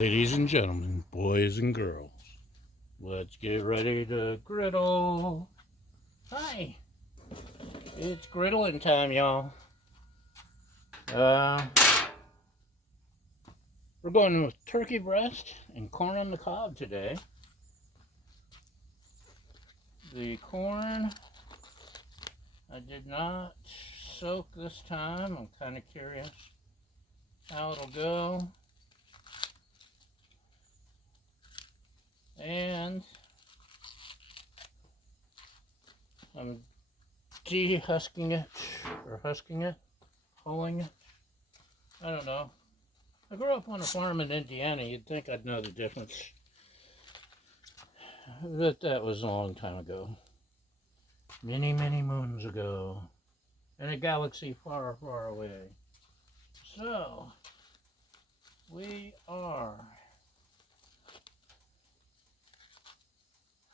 Ladies and gentlemen, boys and girls, let's get ready to griddle. Hi, it's griddling time, y'all. We're going with turkey breast and corn on the cob today. The corn I did not soak this time. I'm kind of curious how it'll go. And I'm de-husking it, or husking it, hulling it. I don't know. I grew up on a farm in Indiana. You'd think I'd know the difference. But that was a long time ago. Many, many moons ago. In a galaxy far, far away. So, we are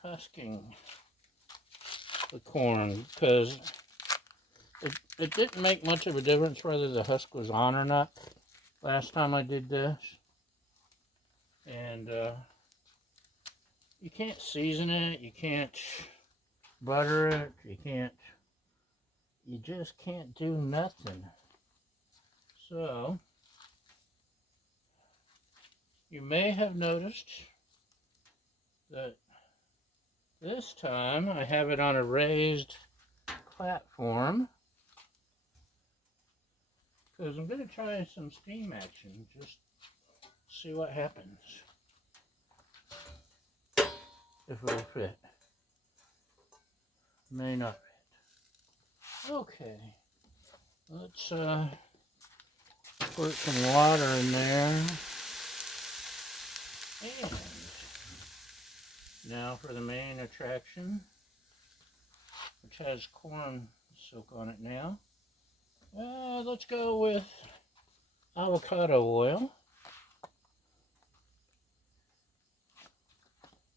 husking the corn because it didn't make much of a difference whether the husk was on or not last time I did this. And you can't season it, you can't butter it, you just can't do nothing. So, you may have noticed that this time I have it on a raised platform because I'm going to try some steam action, just see what happens. If it'll fit. May not fit. Okay. Let's put some water in there. And now for the main attraction, which has corn silk on it now. Let's go with avocado oil,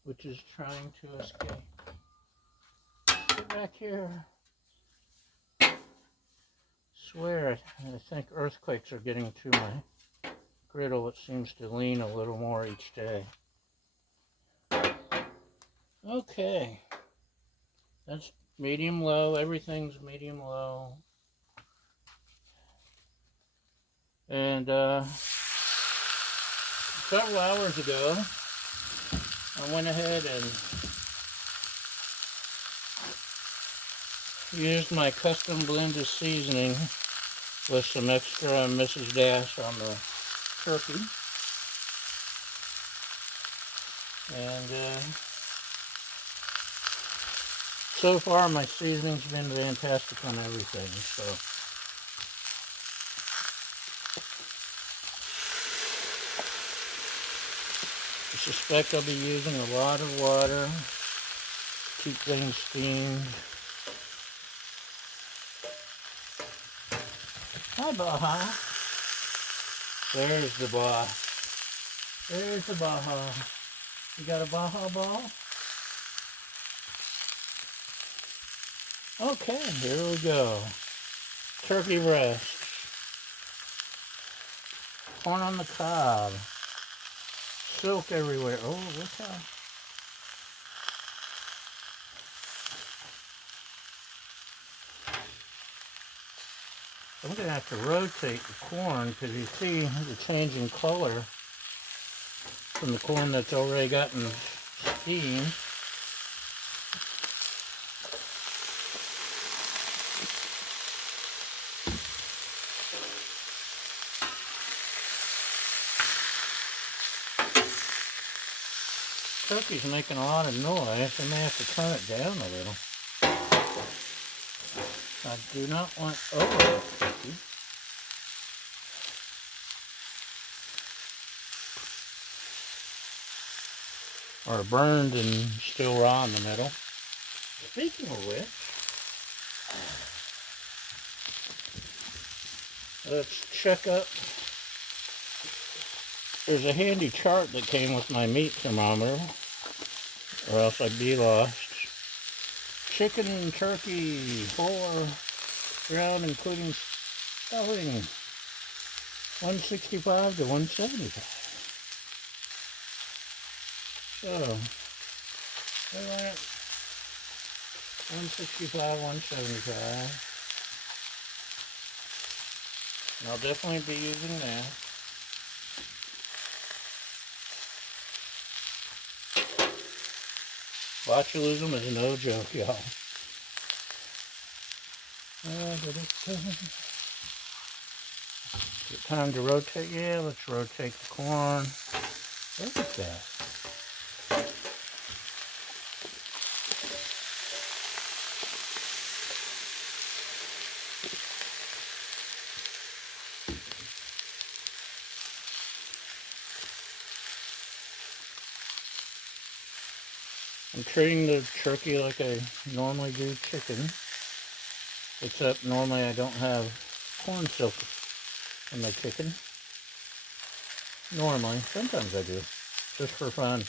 which is trying to escape. Get back here. Swear it. I think earthquakes are getting to my griddle. It seems to lean a little more each day. Okay. That's medium low. Everything's medium low. And several hours ago, I went ahead and used my custom blended seasoning with some extra Mrs. Dash on the turkey. And so far my seasoning's been fantastic on everything. So I suspect I'll be using a lot of water to keep things steamed. Hi, Baja. There's the Baja. There's the Baja. You got a Baja ball? Okay, here we go. Turkey breast. Corn on the cob. Silk everywhere. Oh, look how... I'm going to have to rotate the corn because you see the change in color from the corn that's already gotten steam. Turkey's making a lot of noise. I may have to turn it down a little. I do not want over turkey. Or burned and still raw in the middle. Speaking of which, let's check up. There's a handy chart that came with my meat thermometer, or else I'd be lost. Chicken and turkey, 4 round including stuffing, 165 to 175. So, I went 165, 175. And I'll definitely be using that. Botulism is no joke, y'all. Is it time to rotate? Yeah, let's rotate the corn. Look at that. I'm treating the turkey like I normally do chicken, except normally I don't have corn silk in my chicken. Normally, sometimes I do, just for fun.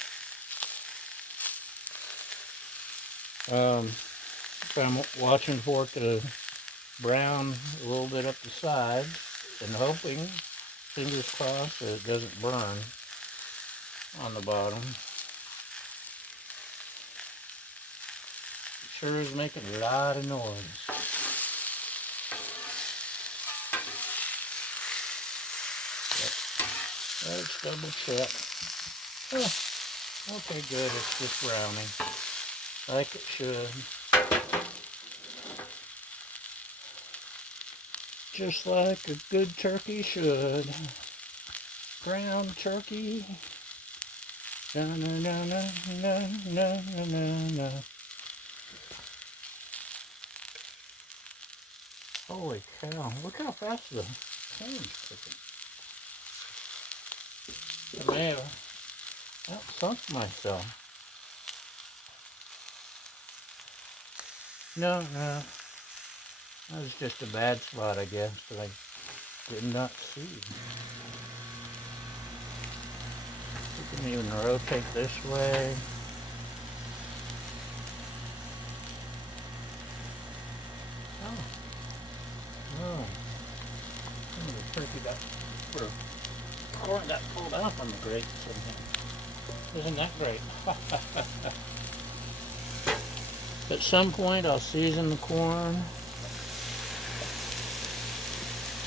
If I'm watching for it to brown a little bit up the sides and hoping, fingers crossed, that it doesn't burn on the bottom. Sure is making a lot of noise. But let's double check. Oh, okay, good. It's just browning like it should. Just like a good turkey should. Ground turkey. Na na na na na na na na. Holy cow, look how fast the corn's cooking. I may have outsunk myself. No, that was just a bad spot, I guess, that I did not see. We can even rotate this way. Oh, some of the turkey corn got pulled off on the grate somehow. Isn't that great? At some point I'll season the corn.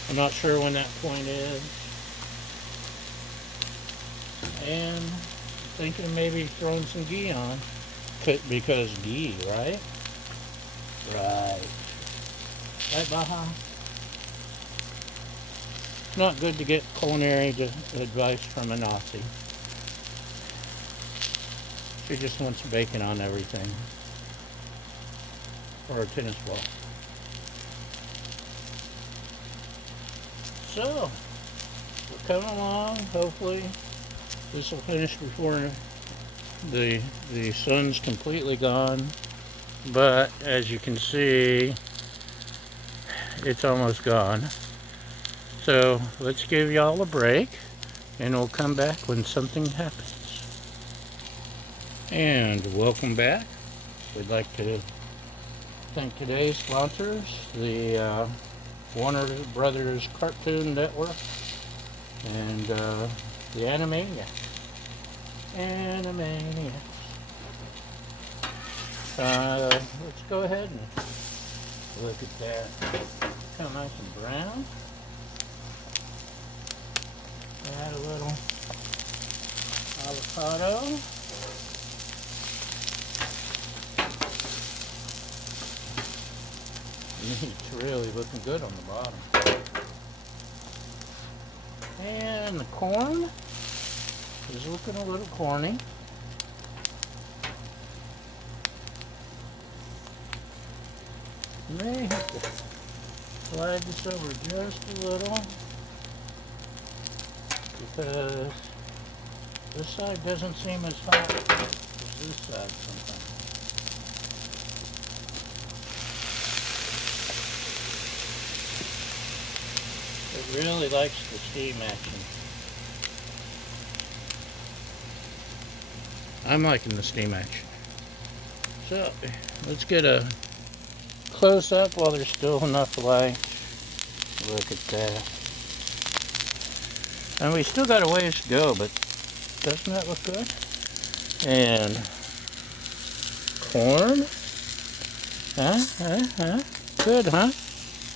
I'm not sure when that point is. And I'm thinking maybe throwing some ghee on. Because ghee, right? Right. Right, Baja? Not good to get culinary advice from a Nazi. She just wants bacon on everything. Or a tennis ball. So, we're coming along. Hopefully, this will finish before the sun's completely gone. But, as you can see, it's almost gone. So let's give y'all a break and we'll come back when something happens. And welcome back. We'd like to thank today's sponsors, the Warner Brothers Cartoon Network and the Animaniacs. Let's go ahead and look at that. Kind of nice and brown. Add a little avocado. It's really looking good on the bottom. And the corn is looking a little corny. May have to slide this over just a little, because this side doesn't seem as hot as this side sometimes. It really likes the steam action. I'm liking the steam action. So, let's get a close up while there's still enough light. Look at that. And we still got a ways to go, but doesn't that look good? and corn. Good, huh?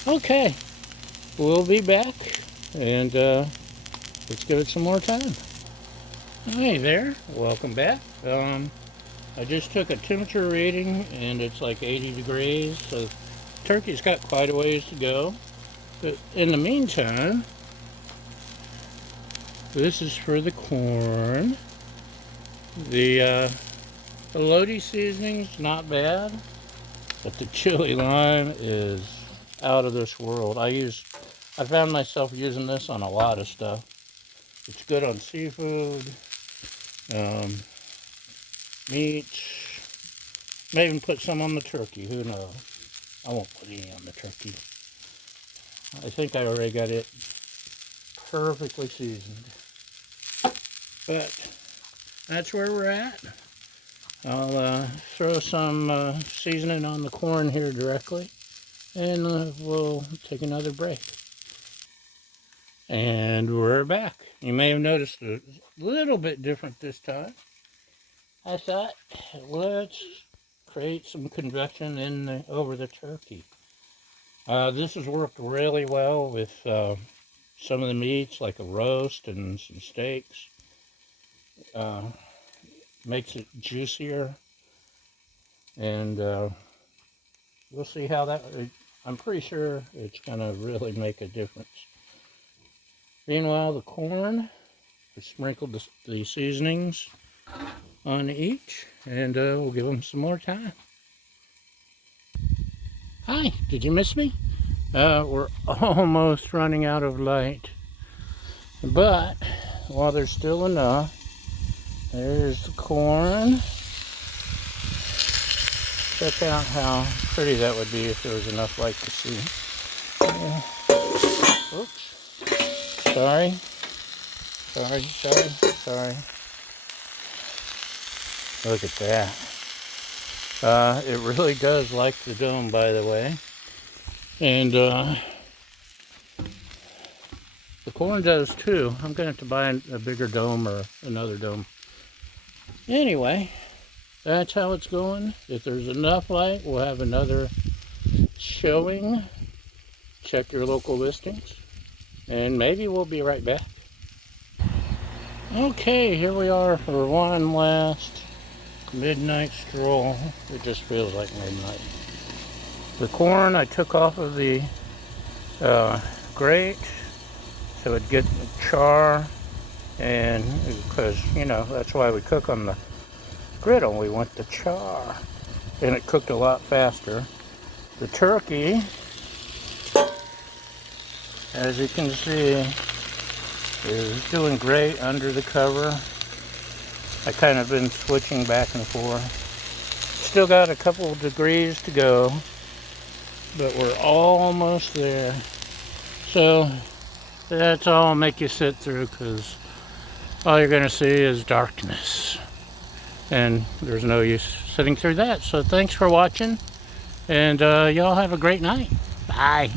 Okay, we'll be back, and let's give it some more time. Hi there, welcome back. I just took a temperature reading, and it's like 80 degrees, so turkey's got quite a ways to go. But in the meantime, this is for the corn. The Lodi seasoning's not bad, but the chili lime is out of this world. I found myself using this on a lot of stuff. It's good on seafood, meats. May even put some on the turkey, who knows. I won't put any on the turkey. I think I already got it perfectly seasoned. But that's where we're at. I'll throw some seasoning on the corn here directly, and we'll take another break. And we're back. You may have noticed a little bit different this time. I thought, let's create some convection over the turkey. This has worked really well with some of the meats, like a roast and some steaks. Makes it juicier, and we'll see how that. I'm pretty sure it's gonna really make a difference. Meanwhile, the corn, I sprinkled the seasonings on each, and we'll give them some more time. Hi, did you miss me? We're almost running out of light, but while there's still enough, there's the corn. Check out how pretty that would be if there was enough light to see. Oops. Sorry. Look at that. It really does like the dome, by the way. And the corn does too. I'm going to have to buy a bigger dome or another dome. Anyway, that's how it's going. If there's enough light, we'll have another showing. Check your local listings. And maybe we'll be right back. Okay, here we are for one last midnight stroll. It just feels like midnight. The corn I took off of the grate so it'd get the char, and because, you know, that's why we cook on the griddle. We want the char, and it cooked a lot faster. The turkey, as you can see, is doing great under the cover. I kind of been switching back and forth. Still got a couple of degrees to go, but we're almost there. So that's all I'll make you sit through, because all you're going to see is darkness. And there's no use sitting through that. So thanks for watching, and y'all have a great night. Bye.